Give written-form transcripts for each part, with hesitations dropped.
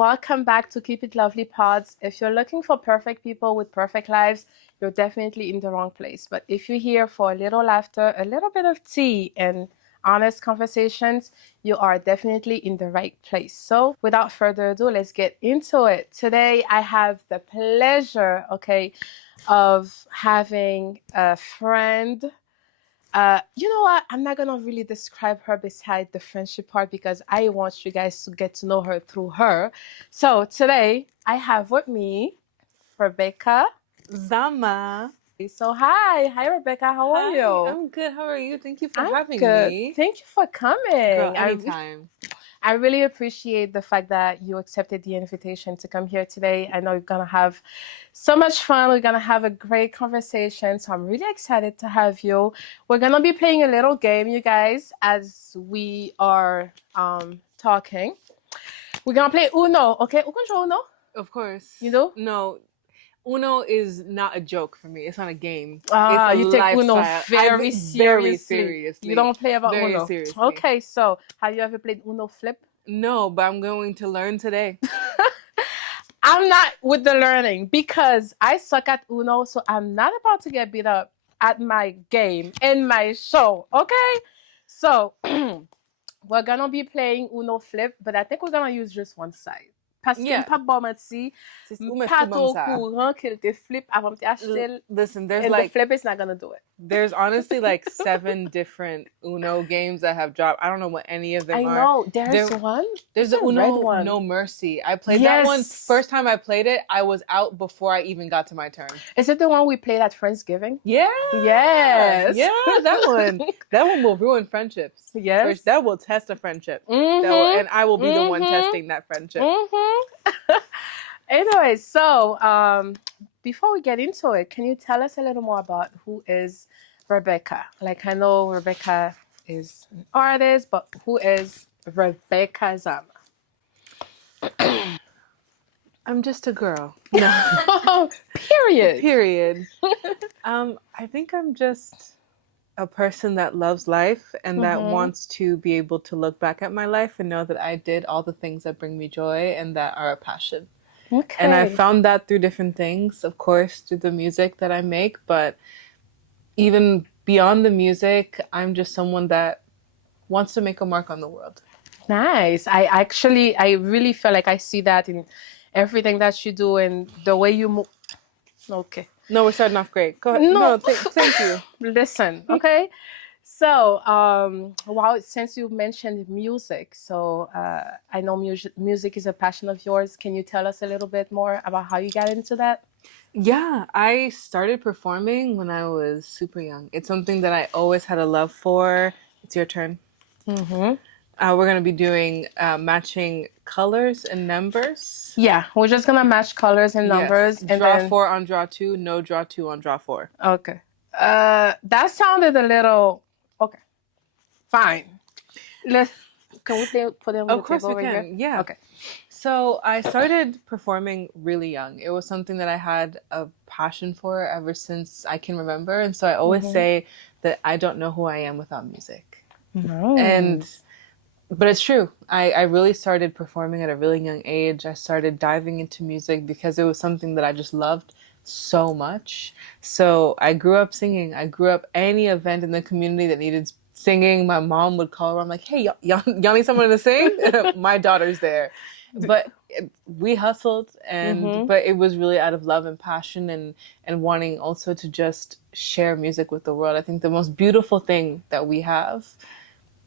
welcome back to Keep It Lovely Podz. If you're looking for perfect people with perfect lives, you're definitely in the wrong place. But if you're here for a little laughter, a little bit of tea, and honest conversations, you are definitely in the right place. So without further ado, let's get into it. Today, I have the pleasure, of having a friend. You know what? I'm not gonna really describe her beside the friendship part because I want you guys to get to know her through her. So today I have with me Rebecca. ZAMA. So hi Rebecca. How are you? I'm good. How are you? Thank you for having good. me. Thank you for coming. Girl, anytime. I really appreciate the fact that you accepted the invitation to come here today. I know you're going to have so much fun. We're going to have a great conversation. So I'm really excited to have you. We're going to be playing a little game, you guys, as we are talking. We're going to play Uno, okay? Who control Uno? Of course. You do? No. Uno is not a joke for me. It's not a game. Ah, it's you take Uno very seriously. You don't play about very Uno. Seriously. Okay, so have you ever played Uno Flip? No, but I'm going to learn today. I'm not with the learning because I suck at Uno, so I'm not about to get beat up at my game in my show, okay? So we're gonna be playing Uno Flip, but I think we're gonna use just one side. Parce que pas bon mati, pas au courant qu'il te flip avant de acheter. Listen, there's and like the flip is not gonna do it. There's honestly like 7 different Uno games that have dropped. I don't know what any of them are. I know. There's one. There's the Uno one. No Mercy. I played that one. First time I played it, I was out before I even got to my turn. Is it the one we played at Friendsgiving? Yeah. Yes. Yeah, that one. That one will ruin friendships. Yes. That will test a friendship. Mm-hmm. And I will be the one testing that friendship. Mm-hmm. Anyway, so before we get into it, can you tell us a little more about who is Rebecca? Like, I know Rebecca is an artist, but who is Rebecca ZAMA? I'm just a girl. No. Period. I think I'm just a person that loves life and that wants to be able to look back at my life and know that I did all the things that bring me joy and that are a passion. Okay. And I found that through different things, of course, through the music that I make, but even beyond the music, I'm just someone that wants to make a mark on the world. Nice. I really feel like I see that in everything that you do and the way you move. Okay. No, we're starting off great. Go ahead. No, thank you. Listen, okay? So, since you mentioned music, so I know music is a passion of yours. Can you tell us a little bit more about how you got into that? Yeah, I started performing when I was super young. It's something that I always had a love for. It's your turn. Mm-hmm. We're going to be doing matching colors and numbers. Yeah, we're just going to match colors and numbers. Yes. Draw 4 on draw 2, no draw 2 on draw 4. Okay. That sounded a little... Okay. Fine. Can we put it on the table over here? Yeah. Okay. So I started performing really young. It was something that I had a passion for ever since I can remember. And so I always say that I don't know who I am without music. No. But it's true. I really started performing at a really young age. I started diving into music because it was something that I just loved so much. So I grew up singing. I grew up any event in the community that needed singing. My mom would call around like, hey, y'all need someone to sing? My daughter's there. But we hustled, but it was really out of love and passion and wanting also to just share music with the world. I think the most beautiful thing that we have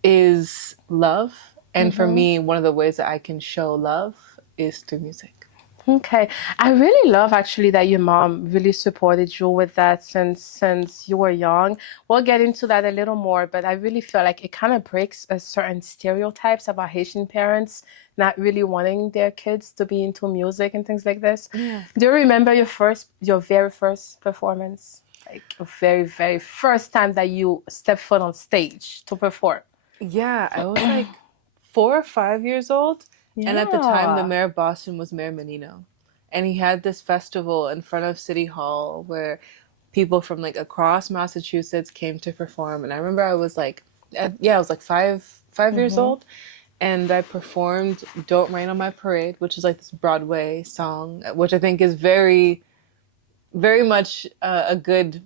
is love. And for me, one of the ways that I can show love is through music. Okay. I really love actually that your mom really supported you with that since you were young. We'll get into that a little more, but I really feel like it kind of breaks a certain stereotypes about Haitian parents not really wanting their kids to be into music and things like this. Yeah. Do you remember your very first performance? Like your very, very first time that you stepped foot on stage to perform? Yeah, I was like 4 or 5 years old. Yeah. And at the time, the mayor of Boston was Mayor Menino. And he had this festival in front of City Hall where people from like across Massachusetts came to perform. And I remember I was like, I was like five years old. and I performed Don't Rain on My Parade, which is like this Broadway song, which I think is very, very much a good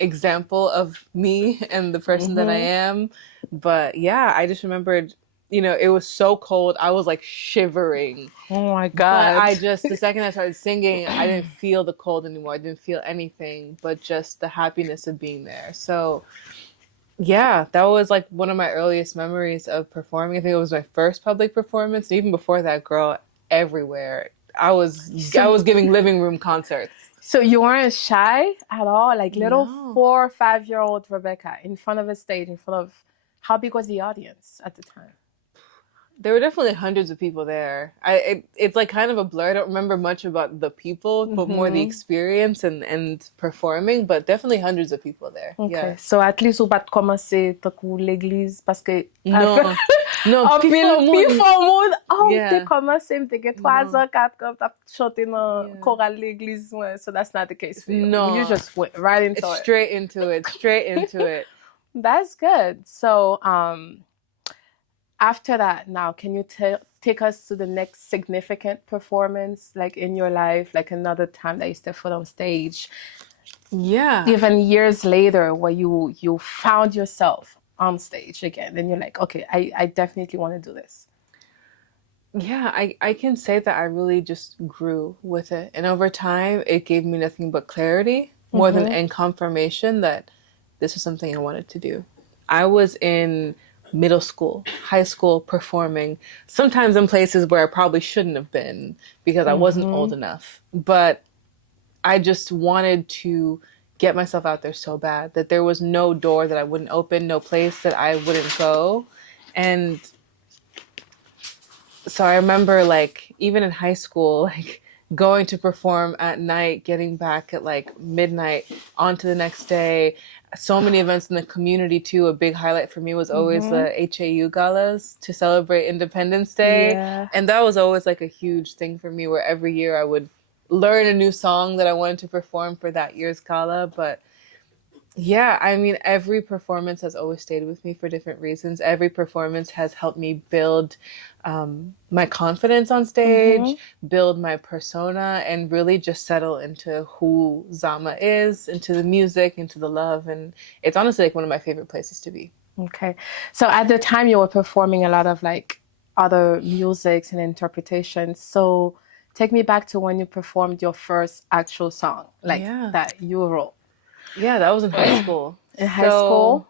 example of me and the person that I Mm-hmm. am. But yeah, I just remembered, it was so cold. I was like shivering. Oh my But God. the second I started singing, I didn't feel the cold anymore. I didn't feel anything but just the happiness of being there. So yeah, that was like one of my earliest memories of performing. I think it was my first public performance. Even before that, girl, everywhere. I was So, giving living room concerts. so you weren't shy at all? Like little No. 4 or 5 year old Rebecca in front of a stage, in front of, how big was the audience at the time? There were definitely hundreds of people there. It's like kind of a blur. I don't remember much about the people, but more the Mm-hmm. experience and performing, but definitely hundreds of people there. Ok, Yeah. so at least ou pat komanse takou l'eglise, paske No. No, an pil people moun, mte yeah. komanse, mte gen 3 No. an, 4 an, tap chante nan Yeah. koral l'eglise, so that's not the case for you. You No. just went right into It's it. straight into it. Straight into it. That's good. So, after that, now, can you take us to the next significant performance, like in your life, like another time that you stepped foot on stage? Yeah. Even years later, where you found yourself on stage again, and you're like, okay, I definitely want to do this. Yeah, I can say that I really just grew with it. And over time, it gave me nothing but clarity more than Mm-hmm. and confirmation that this is something I wanted to do. I was in middle school, high school performing, sometimes in places where I probably shouldn't have been because I wasn't old Mm-hmm. enough. But I just wanted to get myself out there so bad that there was no door that I wouldn't open, no place that I wouldn't go. And so I remember like even in high school, like going to perform at night, getting back at like midnight, on to the next day. So many events in the community too. A big highlight for me was always Mm-hmm. the HAU galas to celebrate Independence Day. Yeah. And that was always like a huge thing for me where every year I would learn a new song that I wanted to perform for that year's gala. But yeah, I mean, every performance has always stayed with me for different reasons. Every performance has helped me build my confidence on Mm-hmm. stage, build my persona, and really just settle into who ZAMA is, into the music, into the love. And it's honestly like one of my favorite places to be. Okay. So at the time you were performing a lot of like other musics and interpretations. So take me back to when you performed your first actual song, like Yeah. that you wrote Yeah, that was in high school. in high school.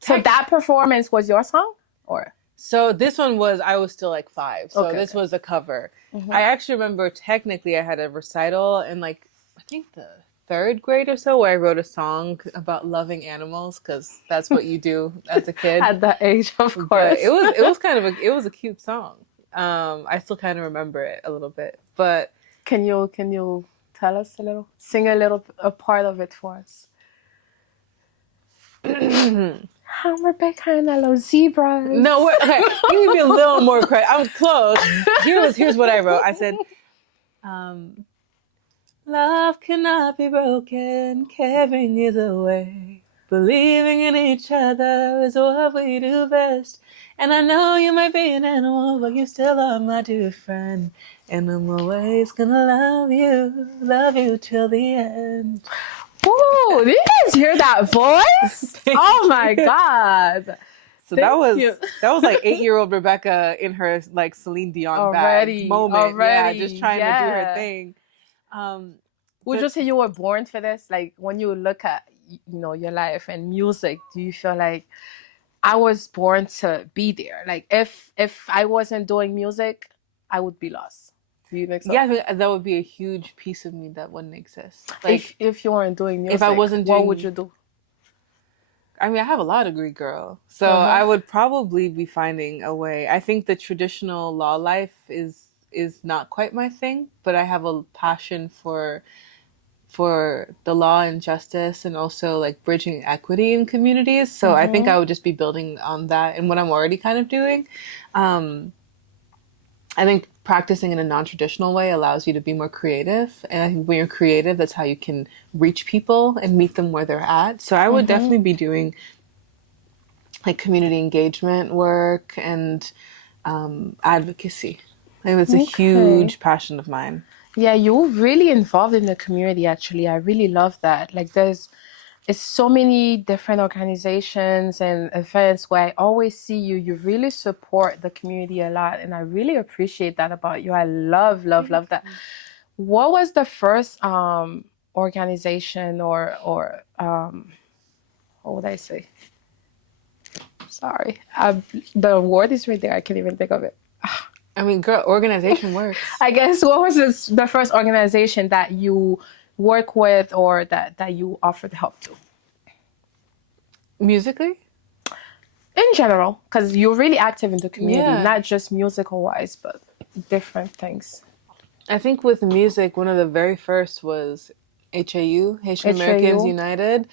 So tech- that performance was your song, or? So this one was, I was still like 5. So Okay, this okay. was a cover. Mhm. I actually remember technically I had a recital in like, I think the 3rd grade or so where I wrote a song about loving animals because that's what you do as a kid. At that age, of But course. it was kind of it was a cute song. I still kind of remember it a little bit. But Can you tell us a little, sing a part of it for us? I'm Rebecca and I love zebras. No, okay. You give me a little more credit. I'm close. Here's what I wrote. I said, love cannot be broken, caring is a way. Believing in each other is what we do best. And I know you might be an animal, but you still are my dear friend. And I'm always gonna love you till the end. Ooh, did you guys hear that voice? Oh my God. So Thank you. that was like 8-year-old Rebecca in her like Celine Dion Already, bag moment. Yeah, just trying to do her yeah. thing. Would But- you say you were born for this? Like when you look at your life and music, do you feel like I was born to be there? Like if I wasn't doing music, I would be lost. Do you think so? Yeah, I think that would be a huge piece of me that wouldn't exist. Like If you weren't doing music, if I wasn't what doing- would you do? I mean, I have a law degree, girl. So Uh-huh. I would probably be finding a way. I think the traditional law life is not quite my thing, but I have a passion for the law and justice and also like bridging equity in communities. So I think I would just be building on that and what I'm already kind of doing. I think practicing in a non-traditional way allows you to be more creative. And I think when you're creative, that's how you can reach people and meet them where they're at. So I would definitely be doing like community engagement work and advocacy. Like it's a Okay. huge passion of mine. Yeah, you're really involved in the community, actually. I really love that. Like, it's so many different organizations and events where I always see you. You really support the community a lot, and I really appreciate that about you. I love, love, love that. What was the first organization or what would I say? Sorry, the word is right there. I can't even think of it. I mean, girl, organization works. I guess what was the first organization that you work with or that you offered help to? Musically? In general, because you're really active in the community, Yeah. not just musical wise, but different things. I think with music, one of the very first was HAU, Haitian Americans HAU. United.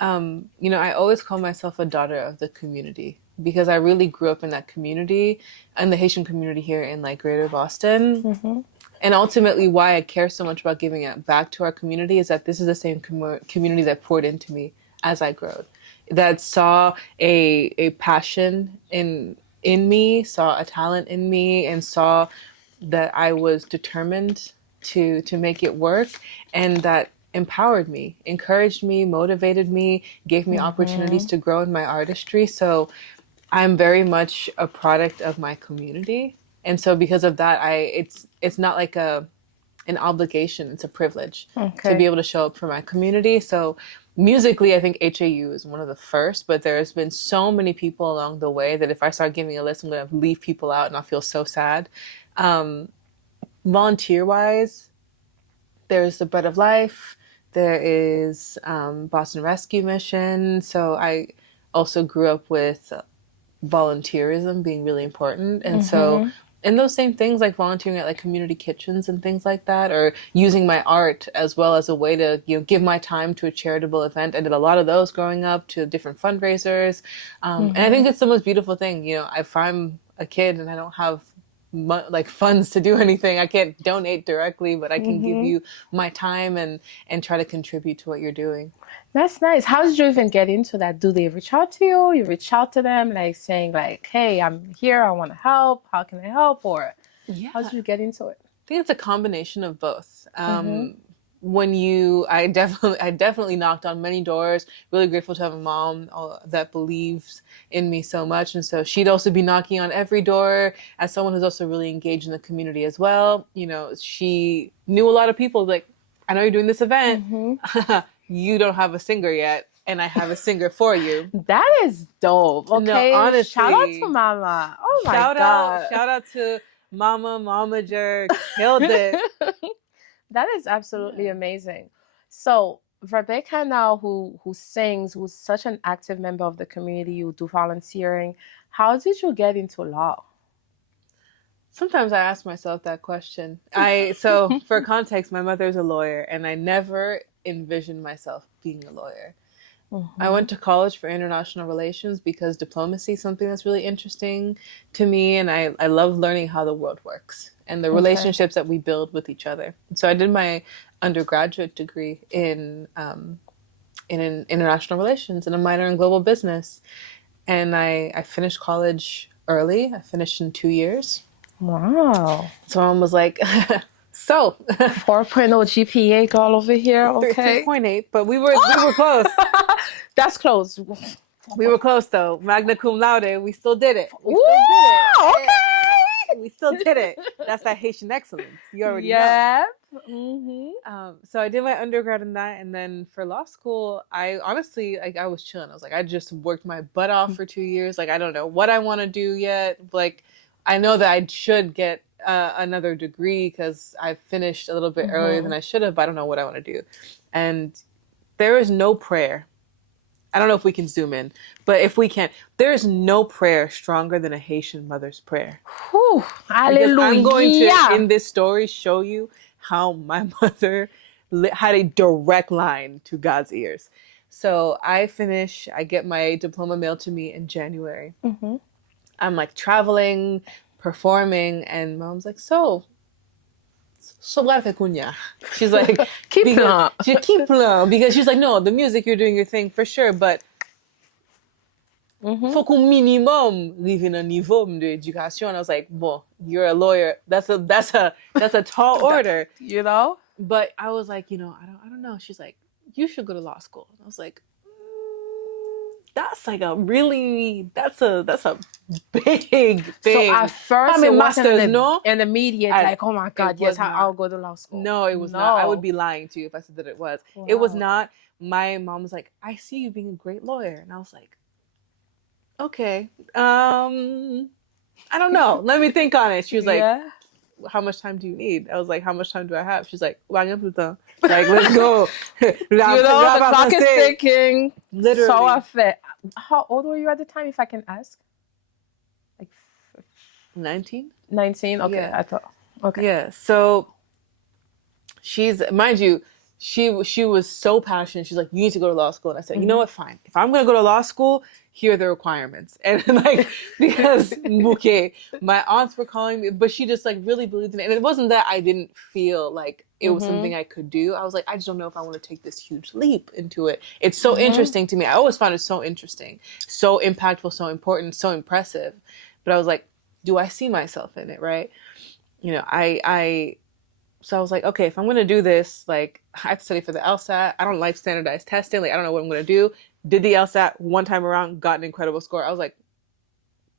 You know, I always call myself a daughter of the community because I really grew up in that community and the Haitian community here in like Greater Boston. Mm-hmm. And ultimately, why I care so much about giving it back to our community is that this is the same community that poured into me as I grew, that saw a passion in me, saw a talent in me, and saw that I was determined to make it work, and that empowered me, encouraged me, motivated me, gave me opportunities Mm-hmm. to grow in my artistry. So I'm very much a product of my community. And so because of that, it's not like an obligation, it's a privilege to be Okay. able to show up for my community. So musically, I think HAU is one of the first, but there's been so many people along the way that if I start giving a list, I'm going to leave people out and I'll feel so sad. Um, Volunteer wise, there's the Bread of Life, there is Boston Rescue Mission. So I also grew up with volunteerism being really important. And so Mm-hmm. and those same things like volunteering at like community kitchens and things like that, or using my art as well as a way to, you know, give my time to a charitable event. I did a lot of those growing up, to different fundraisers. And I think Mm-hmm. it's the most beautiful thing. You know, if I'm a kid and I don't have like funds to do anything, I can't donate directly, but I can give Mm-hmm. you my time and try to contribute to what you're doing. That's nice. How did you even get into that? Do they reach out to you? You reach out to them, like saying, like, "Hey, I'm here. I want to help. How can I help?" Or Yeah, how did you get into it? I think it's a combination of both. Mm-hmm. When I definitely knocked on many doors. Really grateful to have a mom that believes in me so much, and so she'd also be knocking on every door. As someone who's also really engaged in the community as well, you know, she knew a lot of people. Like, I know you're doing this event. Mm-hmm. You don't have a singer yet, and I have a singer for you. That is dope. No, Okay. Shout out to honestly, Mama. Oh my God. shout out to Mama Jer, killed it. That is absolutely Yeah. amazing. So Rebecca now who sings, who's such an active member of the community, you do volunteering. How did you get into law? Sometimes I ask myself that question. So for context, my mother is a lawyer and I never envisioned myself being a lawyer. I Mm-hmm. went to college for international relations because diplomacy is something that's really interesting to me, and I love learning how the world works and the Okay. relationships that we build with each other. So I did my undergraduate degree in international relations and a minor in global business. And I finished college early. I finished in 2 years. Wow. So I was like, so 4.0 GPA girl over here. three Okay. point eight, but we were close. That's close. We were close though. Magna cum laude. We still did it. We Ooh, still did it. okay. We still did it. That's that Haitian excellence. You already know. Yeah. Mm-hmm. So I did my undergrad in that, and then for law school, I honestly like I was chilling. I was like, I just worked my butt off for 2 years. Like I don't know what I want to do yet. Like I know that I should get another degree because I finished a little bit earlier than Mm-hmm. I should have. But I don't know what I want to do. And there is no prayer. I don't know if we can zoom in, but if we can, there is no prayer stronger than a Haitian mother's prayer. Whew. Because I'm going to, Hallelujah. in this story, show you how my mother had a direct line to God's ears. So I get my diploma mailed to me in January. Mm-hmm. I'm like traveling, performing, and mom's like, so what Kunya? She's like, Keep because it. she keep because she's like, no, the music, you're doing your thing for sure, but faut qu'on minimum live in a niveau de education. And I was like, well, you're a lawyer. That's a tall order. You know? But I was like, I don't know. She's like, you should go to law school. And I was like, that's like that's a big thing. So at first, I mean, it wasn't masters, no? an immediate, like, oh my God, yes, I'll go to law school. No, it was not. I would be lying to you if I said that it was. Wow. It was not. My mom was like, I see you being a great lawyer. And I was like, okay. I don't know. Let me think on it. She was like, how much time do you need? I was like, how much time do I have? She's like, like, let's go. The clock is ticking. Literally. So unfair. How old were you at the time, if I can ask? Like 19? 19? Okay, Yeah. I thought. Okay. Yeah. So mind you, she was so passionate. She's like, you need to go to law school. And I said, you know what? Fine. If I'm going to go to law school, here are the requirements. And like, because, okay, my aunts were calling me, but she just like really believed in it. And it wasn't that I didn't feel like it was something I could do. I was like, I just don't know if I want to take this huge leap into it. It's so interesting to me. I always found it so interesting, so impactful, so important, so impressive. But I was like, do I see myself in it? Right. So I was like, okay, if I'm going to do this, like, I have to study for the LSAT. I don't like standardized testing. Like, I don't know what I'm going to do. Did the LSAT one time around, got an incredible score. I was like,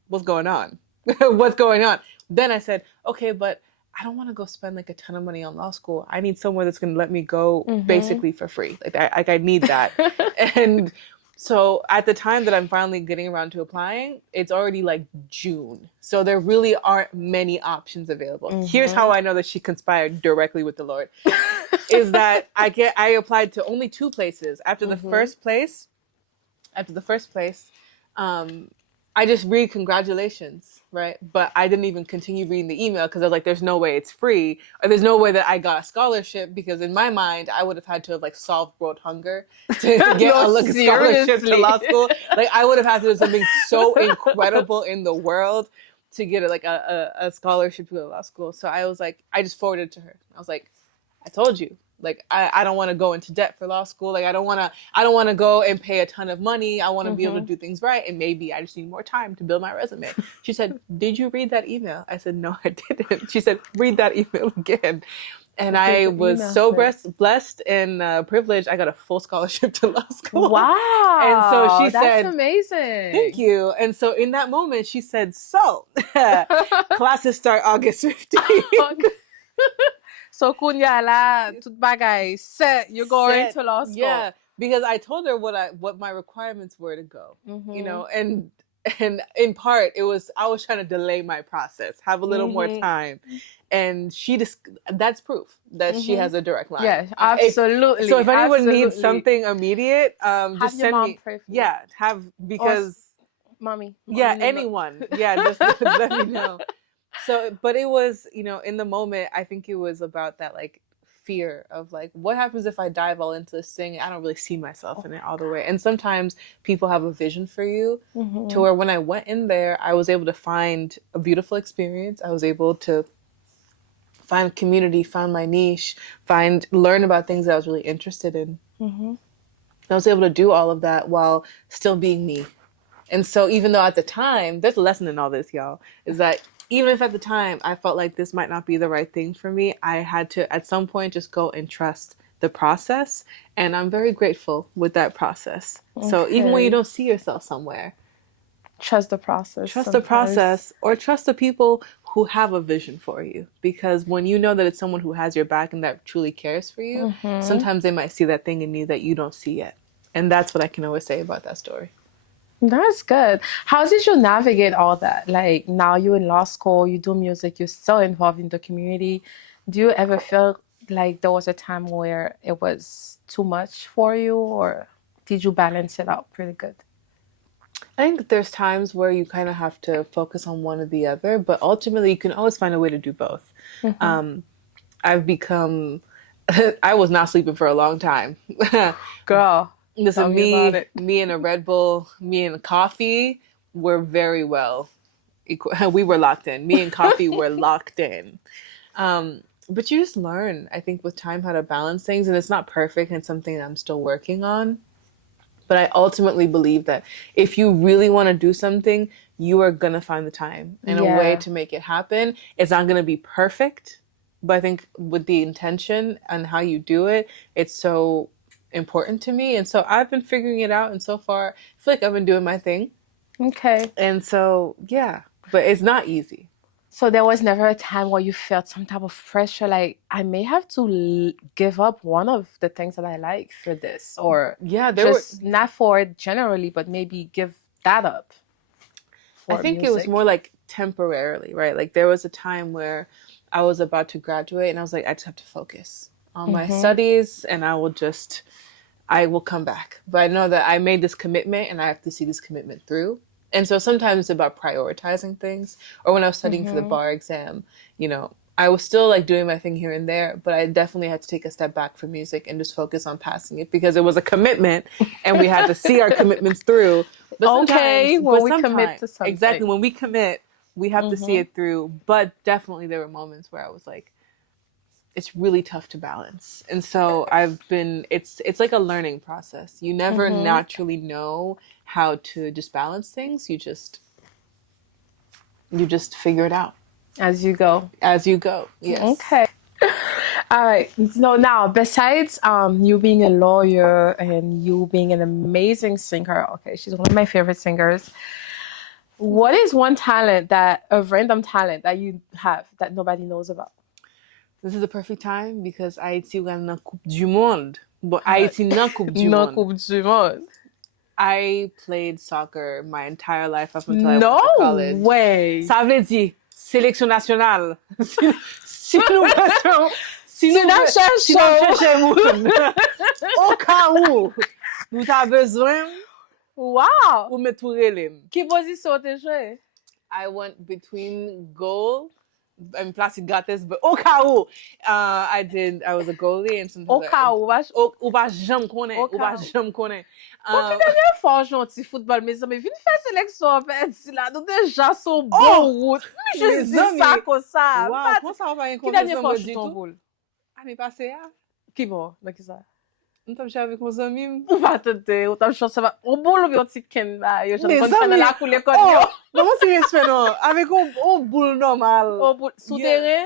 what's going on? What's going on? Then I said, okay, but I don't want to go spend like a ton of money on law school. I need somewhere that's going to let me go basically for free. Like I need that. And so at the time that I'm finally getting around to applying, it's already like June. So there really aren't many options available. Here's how I know that she conspired directly with the Lord. Is that I applied to only 2 places. After the first place, I just read congratulations, right? But I didn't even continue reading the email because I was like, there's no way it's free. Or there's no way that I got a scholarship, because in my mind, I would have had to have like solved world hunger to get a scholarship to law school. Like I would have had to do something so incredible in the world to get a scholarship to go to law school. So I was like, I just forwarded it to her. I was like, I told you. Like, I don't want to go into debt for law school. Like, I don't want to go and pay a ton of money. I want to be able to do things right. And maybe I just need more time to build my resume. She said, did you read that email? I said, no, I didn't. She said, read that email again. And I was so blessed and privileged. I got a full scholarship to law school. Wow. And so she said, that's amazing. Thank you. And so in that moment, she said, so classes start August 15th. So kunyala, tout bagay set. You're going to law school. Yeah, because I told her what my requirements were to go. And in part it was I was trying to delay my process, have a little more time, and that's proof that she has a direct line. Yeah, absolutely. So if anyone needs something immediate, just send me. Pray for yeah, because mommy. Yeah, anyone. Yeah, just let me know. So, but it was, in the moment, I think it was about that, like, fear of, like, what happens if I dive all into this thing? I don't really see myself in it all the way. And sometimes people have a vision for you to where when I went in there, I was able to find a beautiful experience. I was able to find community, find my niche, learn about things that I was really interested in. I was able to do all of that while still being me. And so even though at the time, there's a lesson in all this, y'all, is that even if at the time I felt like this might not be the right thing for me, I had to at some point just go and trust the process. And I'm very grateful with that process. Okay. So even when you don't see yourself somewhere, trust the process. Trust the process, or trust the people who have a vision for you. Because when you know that it's someone who has your back and that truly cares for you, sometimes they might see that thing in you that you don't see yet. And that's what I can always say about that story. That's good. How did you navigate all that? Like, now you're in law school, you do music, you're still involved in the community. Do you ever feel like there was a time where it was too much for you, or did you balance it out pretty good? I think there's times where you kind of have to focus on one or the other, but ultimately you can always find a way to do both. I've become, I was not sleeping for a long time. Girl. Listen, me and a Red Bull, me and coffee were very well. We were locked in. Me and coffee were locked in. But you just learn, I think, with time how to balance things. And it's not perfect, and it's something that I'm still working on. But I ultimately believe that if you really want to do something, you are going to find the time and a way Yeah. to make it happen. It's not going to be perfect, but I think with the intention and how you do it, it's so important to me. And so I've been figuring it out. And so far, I feel like I've been doing my thing. Okay. And so, yeah, but it's not easy. So there was never a time where you felt some type of pressure, like I may have to give up one of the things that I like for this, or Yeah, just not for it generally, but maybe give that up I for think it was music. more like temporarily, right? Like there was a time where I was about to graduate and I was like, I just have to focus on my studies and I will come back. But I know that I made this commitment and I have to see this commitment through. And so sometimes it's about prioritizing things. Or when I was studying for the bar exam, you know, I was still like doing my thing here and there, but I definitely had to take a step back from music and just focus on passing it because it was a commitment and we had to see our commitments through. Okay, when we commit Sometimes, to something. exactly, when we commit, we have to see it through. But definitely there were moments where I was like, it's really tough to balance. And so it's like a learning process. You never naturally know how to just balance things. You just figure it out As you go. as you go. Yes. Okay. All right. So now, besides you being a lawyer and you being an amazing singer, okay, she's one of my favorite singers. What is one talent a random talent that you have that nobody knows about? This is the perfect time because Haïti went na Coupe du Monde. But Haïti na Coupe du No Monde. Coupe du Monde. I played soccer my entire life up until I went No to college. way. Ça veut dire sélection nationale. Si nous passons, si nous cherchons au cas où nous avons besoin Wow. pour me trouver lim. Qui position t'es joué? I went between goal and place gratis, but au cas où I was a goalie and sometimes Au cas où. ou pas jamais connaît, Au ou pas cas où. jamais connaît. Quand tu es fort gentil football, mes amis, viens faire sélection, si là, nous déjà sont bons route. Je dis ça comme ça. Wow, comment ça va pas Qui dernière fois du chute en tout? boule? Année passée, Qui bon? Là, qui ça? nous t'avons joué avec mes amis. Ou pas tenter, ou t'as chance ça va. Au boule ou bien petit ken là, yo je Mes ne connais amis. la coulée comme yo. Comment c'est que tu fais non? Avec un boule normal. Au boule souterrain?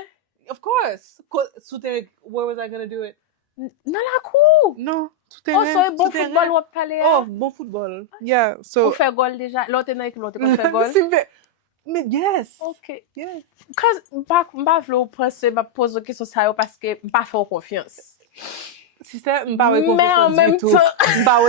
Of course. Souterrain, where was I going to do it? Dans la cour. Non, Oh, souterrain. so bon football ou parler. Oh, bon football. Yeah, so. Ou faire goal déjà. L'autre nan l'autre kon faire goal. Mais yes. OK. Yes. Cause m'pa vle ou pense m'a pose question ça yo parce que m'pa faire confiance. Sister, m'pa wè Mais en confiance même du tout. temps, M'pa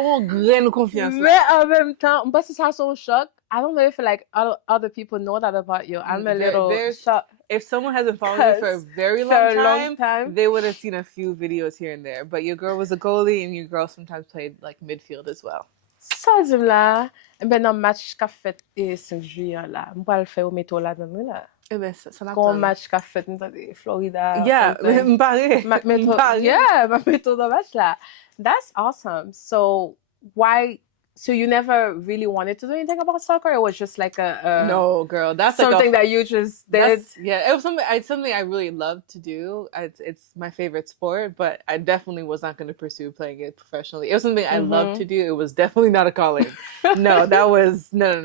wè graine confiance. mais en même temps, m'pa si ça son choc. I don't know if like other people know that about you. I'm a little shocked. If someone hasn't followed me for a very long long time, time. they would have seen a few videos here and there. But your girl was a goalie and your girl sometimes played like midfield as well. Ça dit là, ben dans match qu'a fait 5 juillet là, m'pa le faire au métro là dans là. Eh ben, ça n'a Kon pas. match qu'a fait dans Florida. Yeah, something. m'pare. Ma métro dans match là. That's awesome. So you never really wanted to do anything about soccer? It was just like a No, girl, that's something like that you just did. Yeah, it was something I really loved to do. It's my favorite sport, but I definitely was not going to pursue playing it professionally. It was something I loved to do. It was definitely not a calling. No, that was no.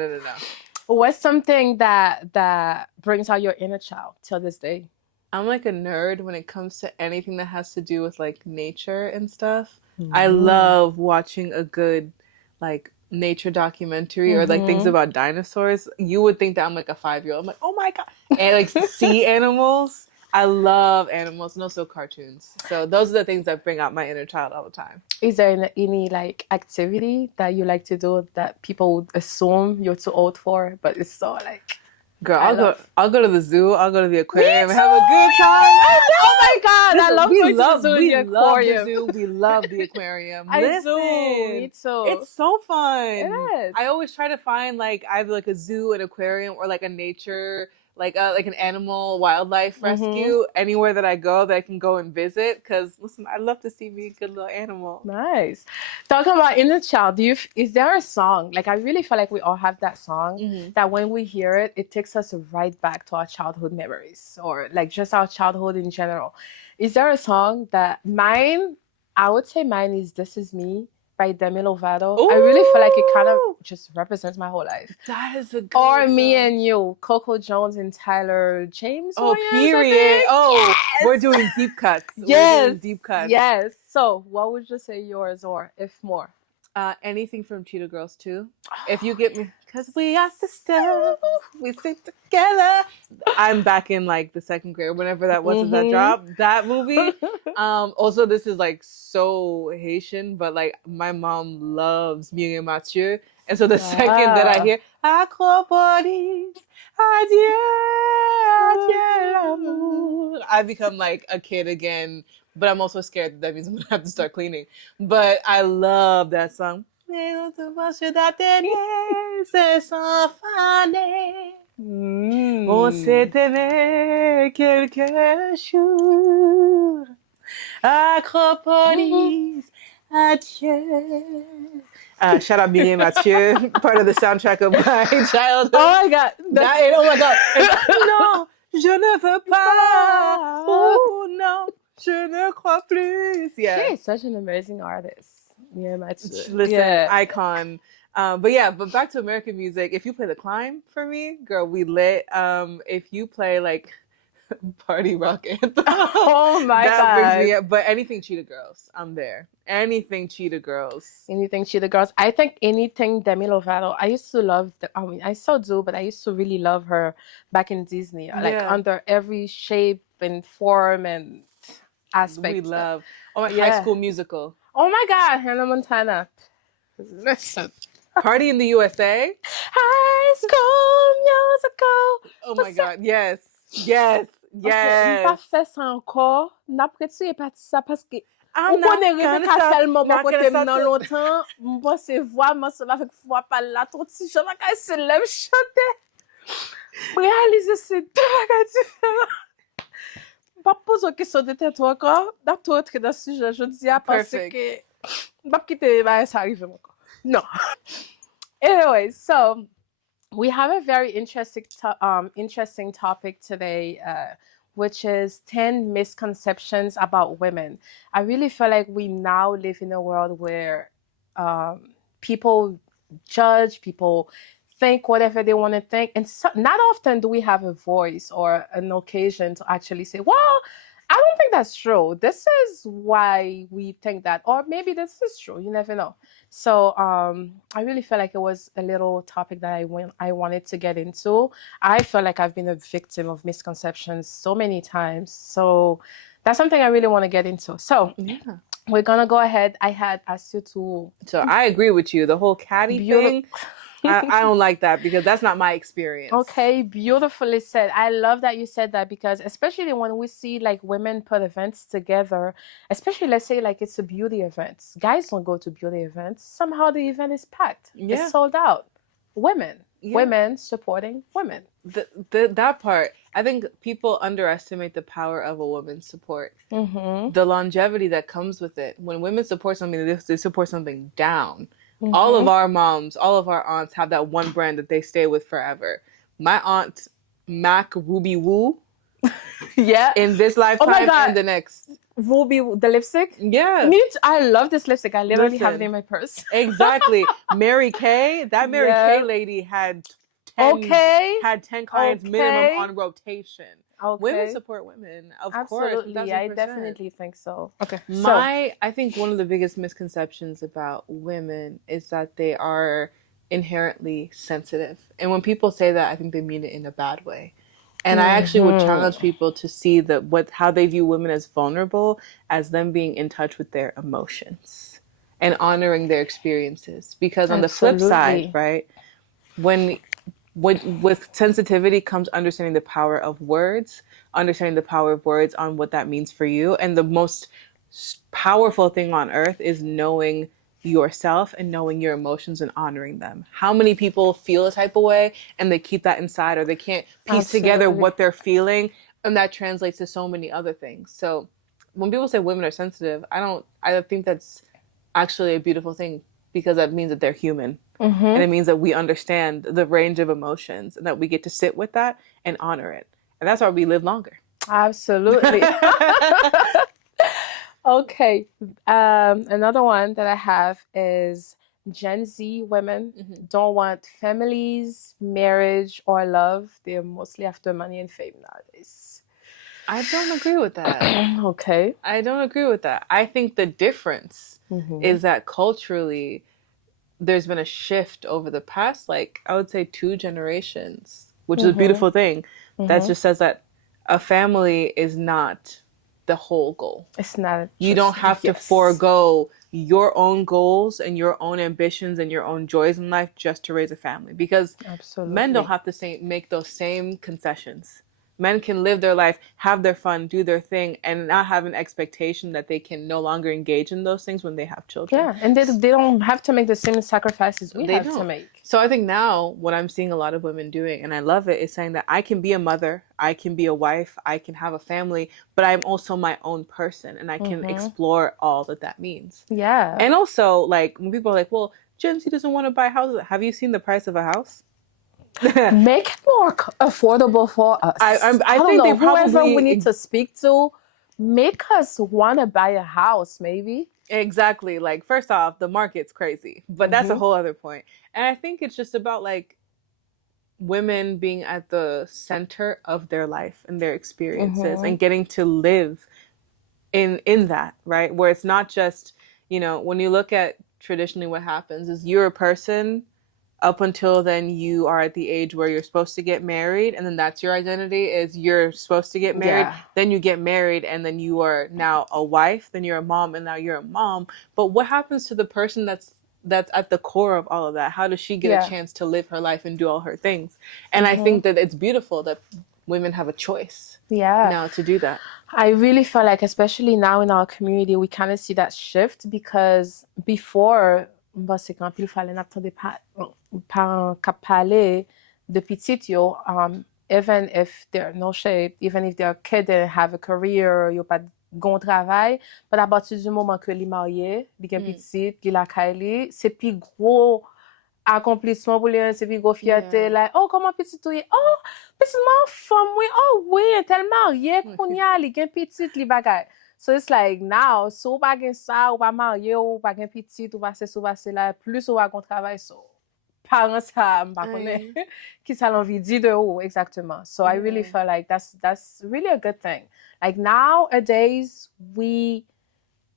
What's something that brings out your inner child till this day? I'm like a nerd when it comes to anything that has to do with like nature and stuff. I love watching a good like nature documentary or like things about dinosaurs. You would think that I'm like a 5-year-old. I'm like, oh my God. And like sea animals. I love animals and also cartoons. So those are the things that bring out my inner child all the time. Is there any like activity that you like to do that people would assume you're too old for, but it's so like Girl, I'll go to the zoo, I'll go to the aquarium and have a too, good time. Oh my God, I love going to the zoo and the aquarium. We love the aquarium. I Listen, do, me too. It's so fun. It is. I always try to find like either like a zoo, an aquarium, or like a nature, like an animal wildlife rescue anywhere that I go that I can go and visit. Because listen, I love to see me a good little animal. Nice. Talking about inner child, is there a song? Like I really feel like we all have that song that when we hear it, it takes us right back to our childhood memories or like just our childhood in general. Is there a song that I would say mine is This Is Me by Demi Lovato. I really feel like it kind of just represents my whole life. That is a good Or Me song. and You, Coco Jones and Tyler James. Oh, Williams, period. Oh, yes! we're doing deep cuts. Yes. We're doing deep cuts. Yes. So, what would you say yours or if more? Anything from Cheetah Girls 2. If you get me, because we are sisters, we stick together. I'm back in like the second grade, whenever that was that dropped. That movie. Also, this is like so Haitian, but like my mom loves Mieux et Mathieu. And so the second that I hear, Acropolis, adieu, adieu, l'amour, I become like a kid again. But I'm also scared that means I'm going to have to start cleaning. But I love that song. On s'est aimé quelques jours. Acropolis, adieu. Shout out Mieux et Mathieu, part of the soundtrack of my childhood. Oh my God. Oh my God. Non, je ne veux pas. Oh non. Je ne crois plus. Yeah. She is such an amazing artist. Yeah, Listen, icon. But back to American music. If you play The Climb for me, girl, we lit. If you play like party rock anthem, oh my God, that brings me up. But anything Cheetah Girls, I'm there. Anything Cheetah Girls. Anything Cheetah Girls. I think anything Demi Lovato. I used to love. I still do, but I used to really love her back in Disney. Like under every shape and form and aspect. We love. Oh, High School Musical. Oh my God, Hannah Montana. Listen. Party in the USA. High School Musical. Oh my God, yes. Yes. Yes. Pas fait ça encore. N'apprécie pas ça parce que on connaît Rebecca tellement pas côté dans longtemps. Moi c'est voix moi ça avec voix pas là trop si je la casse se lève chanter. Réaliser c'est très différent. Pas poser une question de tête encore. D'autres que dans ce sujet je dis parce que pas quitter ça arrive encore. No. Anyway, so we have a very interesting topic today, which is 10 misconceptions about women. I really feel like we now live in a world where people judge, people think whatever they want to think, and so, not often do we have a voice or an occasion to actually say, well, I don't think that's true. This is why we think that. Or maybe this is true. You never know. So I really felt like it was a little topic that I wanted to get into. I feel like I've been a victim of misconceptions so many times. So that's something I really want to get into. So we're going to go ahead. I had asked you to... So I agree with you. The whole catty thing... I don't like that because that's not my experience. Okay, beautifully said. I love that you said that because especially when we see like women put events together, especially let's say like it's a beauty event. Guys don't go to beauty events. Somehow the event is packed. Yeah. It's sold out. Women supporting women. That part, I think people underestimate the power of a woman's support. The longevity that comes with it. When women support something, they support something down. All of our moms, all of our aunts have that one brand that they stay with forever. My aunt, Mac Ruby Woo. In this lifetime and the next. Ruby, the lipstick? Yeah. I love this lipstick. I literally have it in my purse. Exactly. Mary Kay. That Mary Kay lady had 10 clients minimum on rotation. Women support women, of course. Absolutely, I definitely think so. Okay. I think one of the biggest misconceptions about women is that they are inherently sensitive. And when people say that, I think they mean it in a bad way. And I actually would challenge people to see how they view women as vulnerable, as them being in touch with their emotions and honoring their experiences. Because on the flip side, right, with sensitivity comes understanding the power of words, understanding the power of words on what that means for you. And the most powerful thing on earth is knowing yourself and knowing your emotions and honoring them. How many people feel a type of way and they keep that inside, or they can't piece together what they're feeling, and that translates to so many other things. So when people say women are sensitive, I think that's actually a beautiful thing, because that means that they're human. And it means that we understand the range of emotions and that we get to sit with that and honor it. And that's why we live longer. Absolutely. Okay. Another one that I have is Gen Z women don't want families, marriage, or love. They're mostly after money and fame nowadays. I don't agree with that. Okay. I don't agree with that. I think the difference is that culturally, there's been a shift over the past, like, I would say 2 generations, which is a beautiful thing. That just says that a family is not the whole goal. It's not You just, don't have to forego your own goals and your own ambitions and your own joys in life just to raise a family, because men don't have to make those same concessions. Men can live their life, have their fun, do their thing, and not have an expectation that they can no longer engage in those things when they have children. Yeah, and they don't have to make the same sacrifices we They have to don't. make. So I think now what I'm seeing a lot of women doing, and I love it, is saying that I can be a mother, I can be a wife, I can have a family, but I'm also my own person, and I can explore all that that means. Yeah. And also, like, when people are like, well, Gen Z doesn't want to buy houses. Have you seen the price of a house? Make it more affordable for us. I think they probably, whoever we need to speak to, make us want to buy a house, maybe. Exactly. Like, first off, the market's crazy, but that's a whole other point. And I think it's just about, like, women being at the center of their life and their experiences and getting to live in that, right? Where it's not just, when you look at traditionally what happens is you're a person up until then. You are at the age where you're supposed to get married, and then that's your identity, is you're supposed to get married. Then you get married, and then you are now a wife, then you're a mom, and now you're a mom. But what happens to the person that's at the core of all of that? How does she get a chance to live her life and do all her things? And I think that it's beautiful that women have a choice now to do that. I really feel like, especially now in our community, we kind of see that shift, because before, c'est quand il fallait n'attendre parents qui parlaient de petit yo, even if they're no shape, even if their kid didn't have a career, yo pas gon travail, but à partir du moment que li marié, li gen petit, li la kaili, c'est plus gros accomplissement pour lui, c'est plus gros fierté, like, oh, comment petit ou ye? Oh, petit mon femme, oui, oh, oui, tel marié, kounya, li gen petit, li bagay. So it's like now, so ou pa gen sa, ou pa marié, ou pa gen petit, ou pa se sou pa se la, plus ou pa kon travay, so parents sa, mpa konen, ki sa l'envie di de ou, exactement. So I really feel like that's really a good thing. Like nowadays, we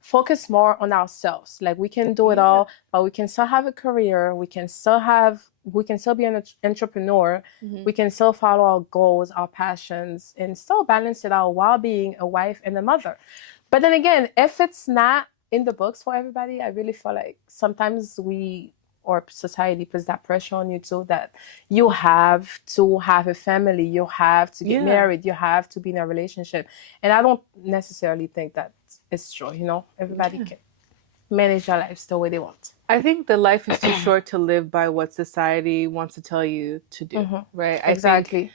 focus more on ourselves. Like we can do it all, but we can still have a career. We can still be an entrepreneur. We can still follow our goals, our passions, and still balance it out while being a wife and a mother. But then again, if it's not in the books for everybody, I really feel like sometimes or society puts that pressure on you too, that you have to have a family, you have to get married, you have to be in a relationship. And I don't necessarily think that it's true, everybody can manage their lives the way they want. I think that life is too short to live by what society wants to tell you to do, right? Exactly.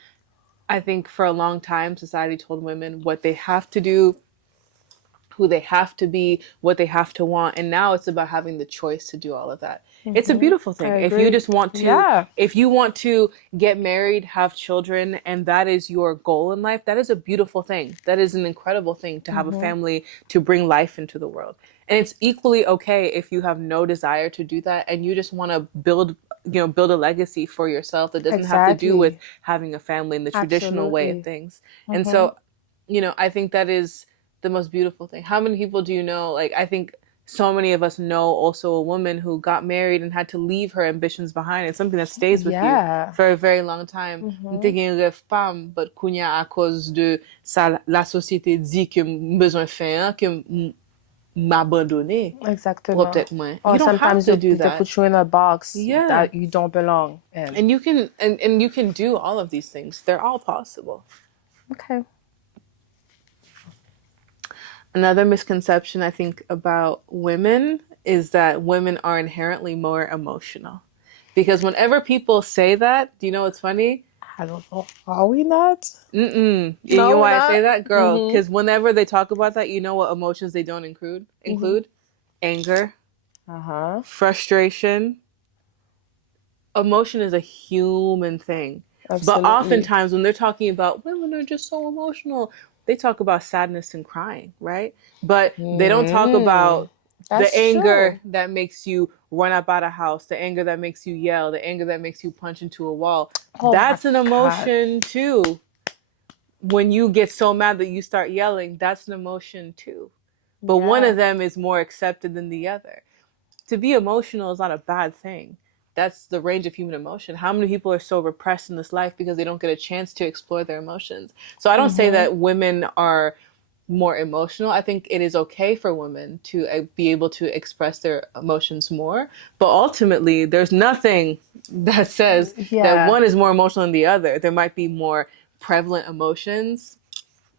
I think for a long time, society told women what they have to do, who they have to be, what they have to want. And now it's about having the choice to do all of that. It's a beautiful thing. If you just want to, if you want to get married, have children, and that is your goal in life, that is a beautiful thing. That is an incredible thing, to have a family, to bring life into the world. And it's equally okay if you have no desire to do that and you just want to build a legacy for yourself that doesn't have to do with having a family in the traditional way of things. And so, I think that is the most beautiful thing. How many people do you know? Like, I think so many of us know also a woman who got married and had to leave her ambitions behind. It's something that stays with you for a very long time. I'm thinking of femme, but kounya à cause de ça, la société dit que besoin faire, que m'abandonner. Exactement. Peut-être moins. Or you don't sometimes have to do that. They put you in a box that you don't belong in. And you can and you can do all of these things. They're all possible. Okay. Another misconception I think about women is that women are inherently more emotional. Because whenever people say that, do you know what's funny? I don't know. Are we not? You know why I say that? Girl, because whenever they talk about that, you know what emotions they don't include? Anger, frustration. Emotion is a human thing. Absolutely. But oftentimes when they're talking about women are just so emotional, they talk about sadness and crying, right? But they don't talk Mm, about the that's anger true. that makes you run up out of house, the anger that makes you yell, the anger that makes you punch into a wall. Oh my That's an God. emotion too. When you get so mad that you start yelling, that's an emotion too. But one Yeah. of them is more accepted than the other. To be emotional is not a bad thing. That's the range of human emotion. How many people are so repressed in this life because they don't get a chance to explore their emotions? So I don't say Mm-hmm. that women are more emotional. I think it is okay for women to be able to express their emotions more. But ultimately, there's nothing that says that Yeah. one is more emotional than the other. There might be more prevalent emotions.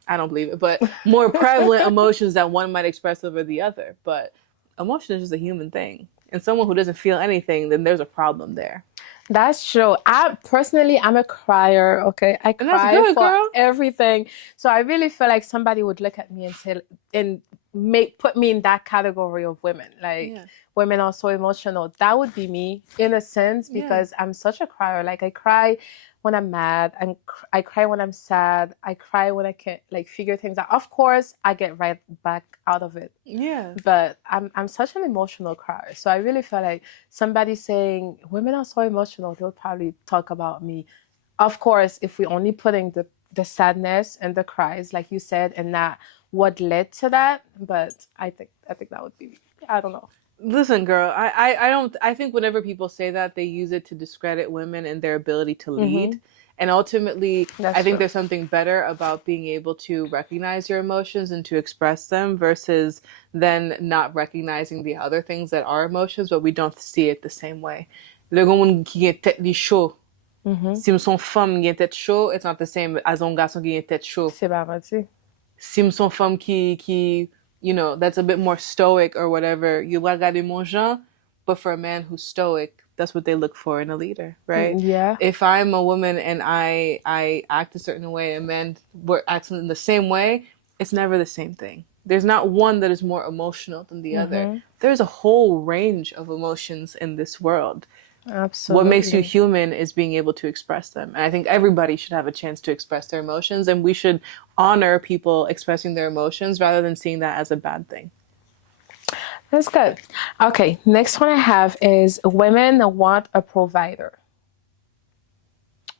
I don't believe it, but more prevalent emotions that one might express over the other. But emotion is just a human thing. And someone who doesn't feel anything, then there's a problem there. That's true. I personally, I'm a crier. Okay, I And that's cry good, for girl. everything. So I really feel like somebody would look at me and say, and make put me in that category of women. Like Yeah. women are so emotional. That would be me in a sense Yeah. because I'm such a crier. Like I cry when I'm mad, and I cry when I'm sad. I cry when I can't like figure things out. Of course, I get right back out of it, Yeah. but I'm such an emotional crier. So I really feel like somebody saying women are so emotional, they'll probably talk about me. Of course, if we're only putting the sadness and the cries, like you said, and not what led to that. But I think that would be, I don't know. Listen, girl, I don't, I think whenever people say that, they use it to discredit women and their ability to lead. Mm-hmm. And ultimately, I That's think true. there's something better about being able to recognize your emotions and to express them versus then not recognizing the other things that are emotions, but we don't see it the same way. Le gars moun ki gen tête li chaud. Mm-hmm. Si son femme gen tête chaud, it's not the same as un garçon qui gen tête chaud. C'est pas vrai. Si son femme qui, you know, that's a bit more stoic or whatever, you va regarder mon genre. But for a man who's stoic, that's what they look for in a leader, right? Yeah. If I'm a woman and I act a certain way, and men were acting in the same way, it's never the same thing. There's not one that is more emotional than the other. Mm-hmm. There's a whole range of emotions in this world. What makes you Absolutely. human is being able to express them. And I think everybody should have a chance to express their emotions, and we should honor people expressing their emotions rather than seeing that as a bad thing. That's good. Okay, next one I have is women want a provider.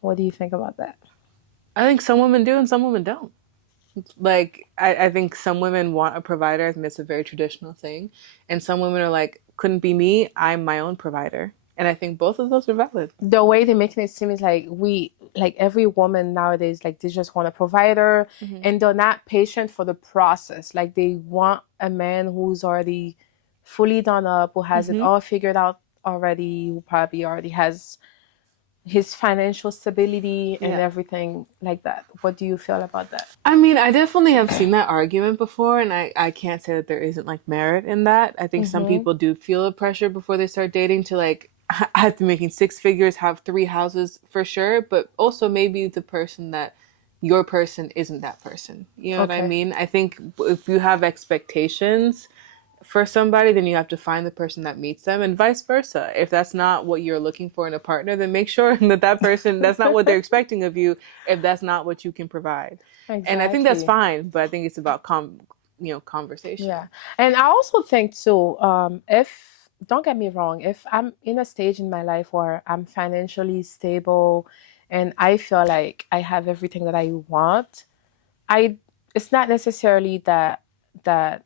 What do you think about that? I think some women do and some women don't. Like, I think some women want a provider. I think it's a very traditional thing. And some women are like, couldn't be me. I'm my own provider. And I think both of those are valid. The way they're making it seem is like like every woman nowadays, like they just want a provider Mm-hmm. and they're not patient for the process. Like they want a man who's already fully done up, who has it Mm-hmm. all figured out already, who probably already has his financial stability and Yeah. everything like that. What do you feel about that? I mean, I definitely have seen that argument before, and I can't say that there isn't like merit in that. I think some Mm-hmm. people do feel the pressure before they start dating to like, I have to be making six figures, have three houses for sure, but also maybe the person that your person isn't that person. You know what I Okay. mean? I think if you have expectations for somebody, then you have to find the person that meets them, and vice versa. If that's not what you're looking for in a partner, then make sure that that person, that's not what they're expecting of you, if that's not what you can provide. And I think that's Exactly. fine, but I think it's about conversation. Yeah. And I also think too, if don't get me wrong, if I'm in a stage in my life where I'm financially stable and I feel like I have everything that I want, I it's not necessarily that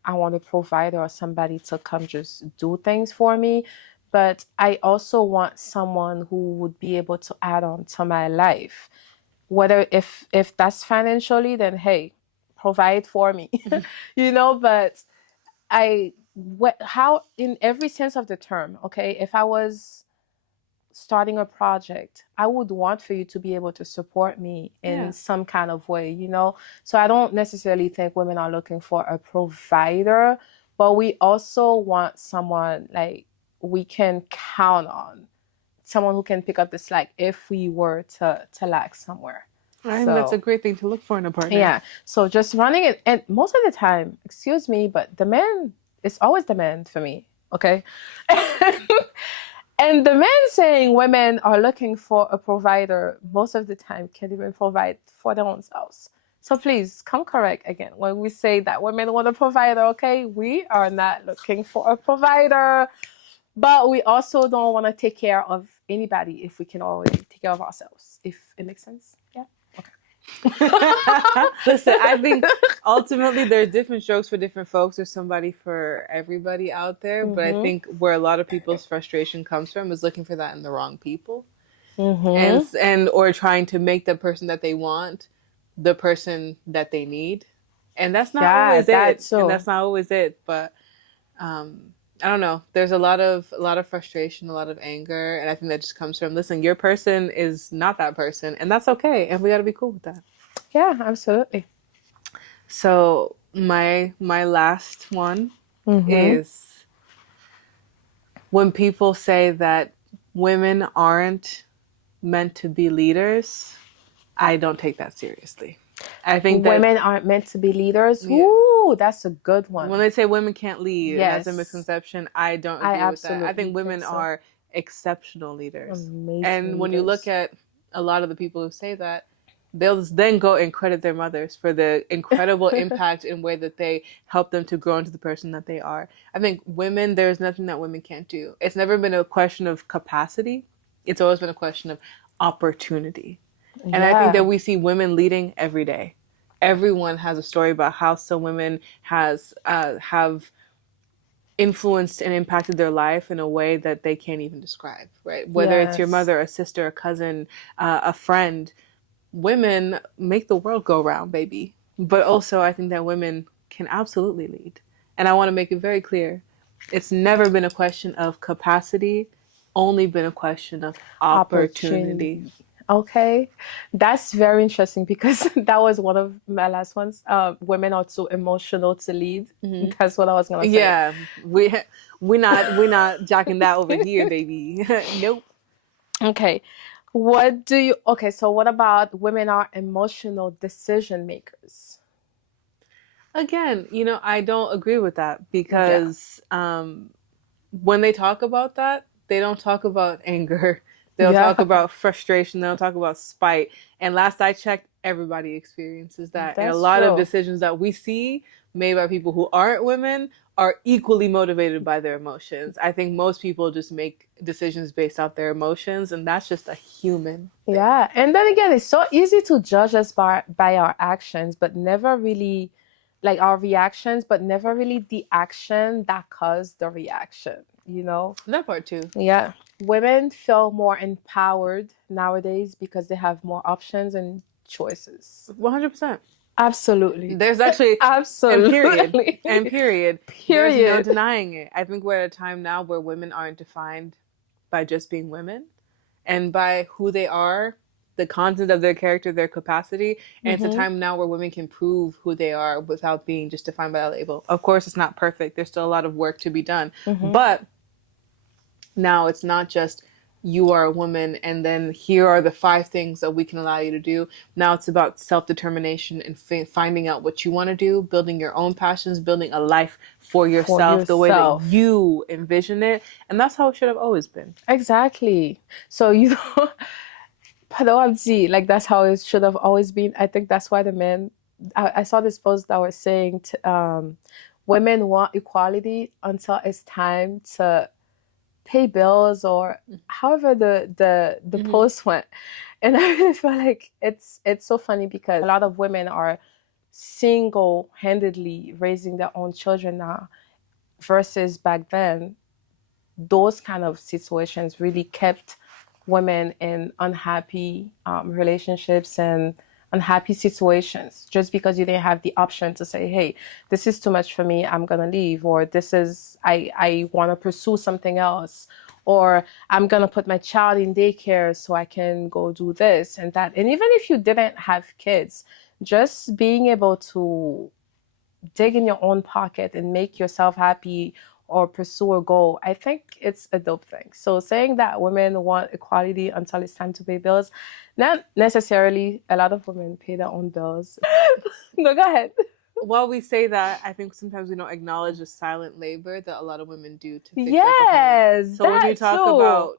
I want a provider or somebody to come just do things for me, but I also want someone who would be able to add on to my life. Whether if that's financially, then hey, provide for me. But how in every sense of the term, okay, if I was starting a project, I would want for you to be able to support me in Yeah. some kind of way. So I don't necessarily think women are looking for a provider, but we also want someone like we can count on, someone who can pick up the slack if we were to lack somewhere. I think that's a So great thing to look for in a partner. yeah, so just running it, and most of the time, excuse me, but the man, it's always the man for me, okay? And the men saying women are looking for a provider most of the time can't even provide for their own selves. So please come correct again when we say that women want a provider, okay? We are not looking for a provider, but we also don't want to take care of anybody if we can already take care of ourselves, if it makes sense. Yeah. Listen, I think ultimately there's different strokes for different folks. There's somebody for everybody out there. But I think where a lot of people's frustration comes from is looking for that in the wrong people. And or trying to make the person that they want the person that they need. And that's not always it. So. And that's not always it. But I don't know. There's a lot of frustration, a lot of anger, and I think that just comes from, listen, your person is not that person, and that's okay, and we got to be cool with that. Yeah, absolutely. So my last one is when people say that women aren't meant to be leaders, I don't take that seriously. I think that women aren't meant to be leaders. Yeah. Ooh, that's a good one. When they say women can't lead, that's a misconception. I don't agree with that. I think women are exceptional leaders. Amazing and when you look at a lot of the people who say that, they'll then go and credit their mothers for the incredible impact in way that they help them to grow into the person that they are. I think women, there's nothing that women can't do. It's never been a question of capacity. It's always been a question of opportunity. And I think that we see women leading every day. Everyone has a story about how some women have influenced and impacted their life in a way that they can't even describe, right? Whether it's your mother, a sister, a cousin, a friend, women make the world go round, baby. But also I think that women can absolutely lead. And I want to make it very clear, it's never been a question of capacity, only been a question of opportunity. Okay, that's very interesting because that was one of my last ones. Women are too emotional to lead. That's what I was gonna say. Yeah, we're not jacking that over here, baby. Nope. Okay, so what about women are emotional decision makers? Again, I don't agree with that because when they talk about that, they don't talk about anger. They'll talk about frustration. They'll talk about spite. And last I checked, everybody experiences that. And a lot of decisions that we see made by people who aren't women are equally motivated by their emotions. I think most people just make decisions based off their emotions, and that's just a human thing. Yeah. And then again, it's so easy to judge us by our actions, but never really like our reactions, but never really the action that caused the reaction, That part too. Yeah. Women feel more empowered nowadays because they have more options and choices. 100%. Absolutely. There's actually absolutely and period. There's no denying it. I think we're at a time now where women aren't defined by just being women and by who they are, the content of their character, their capacity. And it's a time now where women can prove who they are without being just defined by that label. Of course, it's not perfect. There's still a lot of work to be done. But now it's not just you are a woman and then here are the 5 things that we can allow you to do. Now it's about self-determination and finding out what you want to do, building your own passions, building a life for yourself the way that you envision it. And that's how it should have always been. Exactly. So, like that's how it should have always been. I think that's why the men, I saw this post that was saying women want equality until it's time to pay bills or however the post went. And I really feel like it's so funny because a lot of women are single-handedly raising their own children now versus back then. Those kind of situations really kept women in unhappy relationships and unhappy situations just because you didn't have the option to say, hey, this is too much for me, I'm gonna leave, or this is I want to pursue something else, or I'm gonna put my child in daycare so I can go do this and that. And even if you didn't have kids, just being able to dig in your own pocket and make yourself happy or pursue a goal, I think it's a dope thing. So saying that women want equality until it's time to pay bills, not necessarily. A lot of women pay their own bills. No, go ahead. While we say that, I think sometimes we don't acknowledge the silent labor that a lot of women do to fix their home. So when you talk about,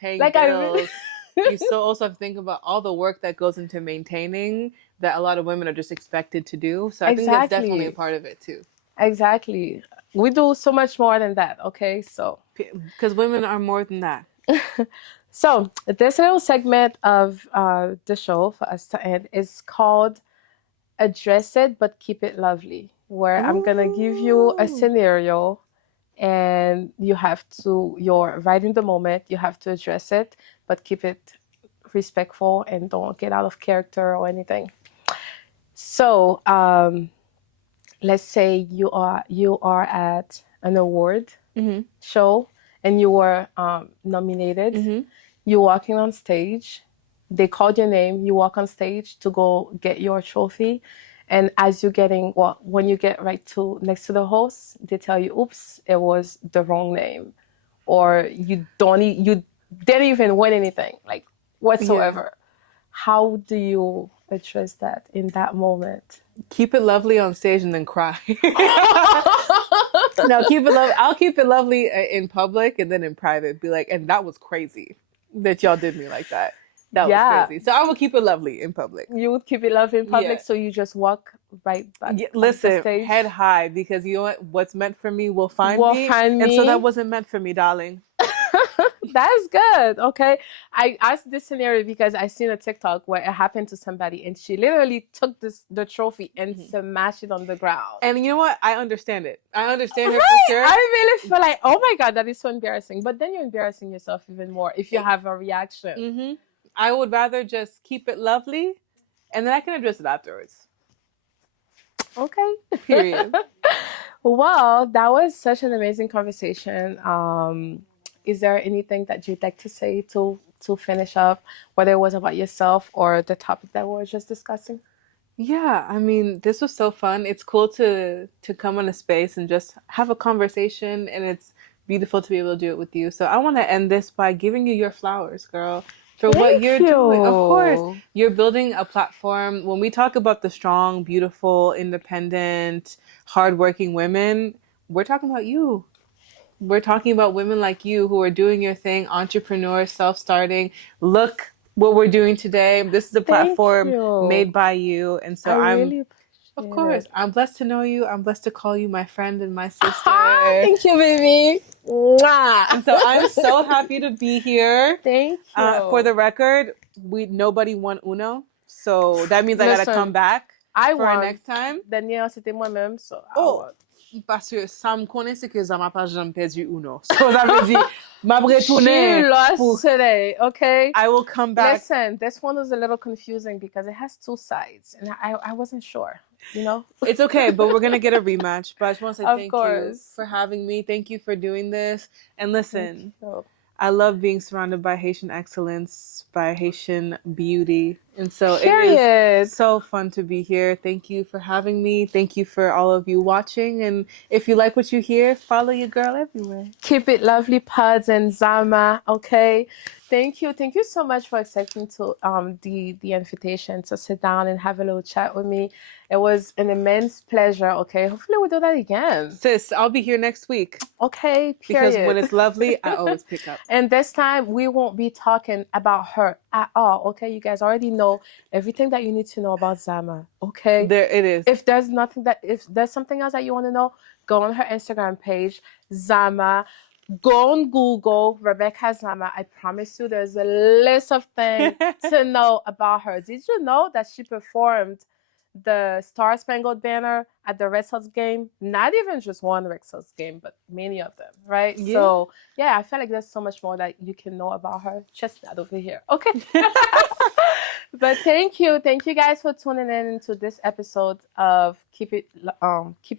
paying bills, you still also have to think about all the work that goes into maintaining that a lot of women are just expected to do. So I think that's definitely a Exactly. part of it too. Exactly. We do so much more than that, okay? So Because women are more than that. so this little segment of the show for us to end is called Address It But Keep It Lovely, where I'm gonna give you a Ooh. scenario and you have to, you're right in the moment, you have to address it, but keep it respectful and don't get out of character or anything. So let's say you are at an award show and you were nominated. You're walking on stage. They called your name. You walk on stage to go get your trophy, and as you're getting, well, when you get right to next to the host, they tell you, "Oops, it was the wrong name," or you didn't even win anything, like whatsoever. How do you address that in that moment? Keep it lovely on stage and then cry. No, keep it lovely. I'll keep it lovely in public and then in private. Be like, and that was crazy that y'all did me like that. That was Yeah. crazy. So I will keep it lovely in public. You would keep it lovely in public, Yeah. so you just walk right back Yeah, off the listen, stage. head high, because you know what? What's meant for me will find Will me. find And so me. that wasn't meant for me, darling. That's good. Okay. I asked this scenario because I seen a TikTok where it happened to somebody and she literally took the trophy and smashed it on the ground. And you know what? I understand it. I understand her Right? for sure. I really feel like, oh my God, that is so embarrassing. But then you're embarrassing yourself even more if you have a reaction. I would rather just keep it lovely and then I can address it afterwards. Okay. Period. Well, that was such an amazing conversation. Is there anything that you'd like to say to finish up, whether it was about yourself or the topic that we were just discussing? Yeah, I mean, this was so fun. It's cool to come on a space and just have a conversation, and it's beautiful to be able to do it with you. So I want to end this by giving you your flowers, girl, for what you're doing. Of course, you're building a platform. When we talk about the strong, beautiful, independent, hardworking women, we're talking about you. We're talking about women like you who are doing your thing, entrepreneurs, self-starting. Look what we're doing today. This is a platform made by you. And so really of course, I'm blessed to know you. I'm blessed to call you my friend and my sister. Thank you, baby. Mwah. And so I'm so happy to be here. Thank you. For the record, nobody won Uno. So that means I got to come back for our next time. Dernière, c'était moi-même. So parce que ça me connaît, c'est que ZAMA pas jamais perdu Uno. So that veut dire, m'a retourné. She lost today, okay? I will come back. Listen, this one was a little confusing because it has two sides, and I wasn't sure, you know? It's okay, but we're going to get a rematch. But I just want to say thank you for having me. Thank you for doing this. And listen, I love being surrounded by Haitian excellence, by Haitian beauty. And so it is so fun to be here. Thank you for having me. Thank you for all of you watching. And if you like what you hear, follow your girl everywhere. Keep It Lovely Podz and ZAMA, okay? Thank you. Thank you so much for accepting to the invitation to sit down and have a little chat with me. It was an immense pleasure, okay? Hopefully we'll do that again. Sis, I'll be here next week. Okay, period. Because when it's lovely, I always pick up. And this time we won't be talking about her at all, okay? You guys already know everything that you need to know about ZAMA, okay? There it is. If there's something else that you want to know, go on her Instagram page, ZAMA. Go on Google, Rebecca ZAMA. I promise you there's a list of things to know about her. Did you know that she performed the Star Spangled Banner at the Red Sox game? Not even just one Red Sox game, but many of them, right? Yeah. So, yeah, I feel like there's so much more that you can know about her. Just that over here. Okay. But thank you guys for tuning in into this episode of Keep It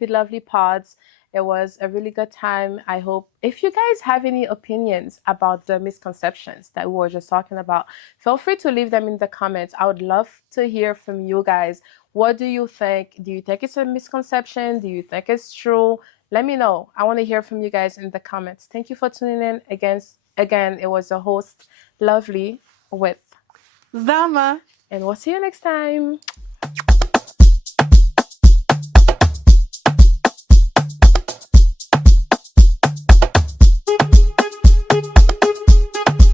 Lovely Podz. It was a really good time. I hope if you guys have any opinions about the misconceptions that we were just talking about, feel free to leave them in the comments. I would love to hear from you guys. What do you think? Do you think it's a misconception? Do you think it's true? Let me know. I want to hear from you guys in the comments. Thank you for tuning in. Again, it was the host, Lovely, with ZAMA. And we'll see you next time.